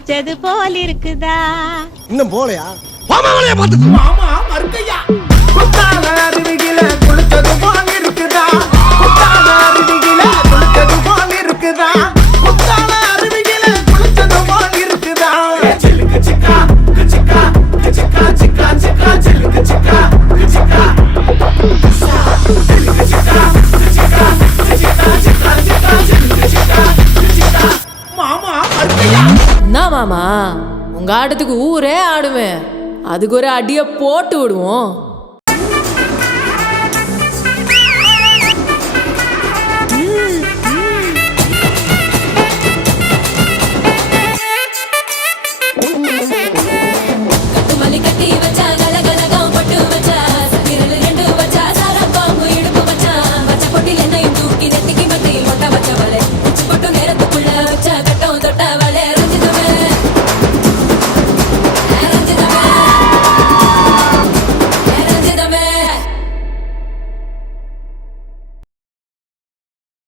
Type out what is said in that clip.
குளிச்சது போல் இருக்குதா? இன்னும் போலையா? மாமா மறுக்கையா குத்தால அருவியில குளிச்சது போல் இருக்குதா? குத்தால அருவியில குளிச்சது போல் இருக்குதா? குத்தால அருவியில குளிச்சது போல் இருக்குதா? சிலுக்கு சிக்கா சிக்கா சிக்கா சிக்கா சிக்கா சிலுக்கு சிக்கா சிக்கா சிலுக்கு சிக்கா சிக்கா சிக்கா சிக்கா சிக்கா சிலுக்கு சிக்கா சிக்கா. மாமா மறுக்கையா? என்ன மாமா, உங்க ஆட்டத்துக்கு ஊரே ஆடுவேன், அதுக்கு ஒரு அடியை போட்டு விடுவோம்.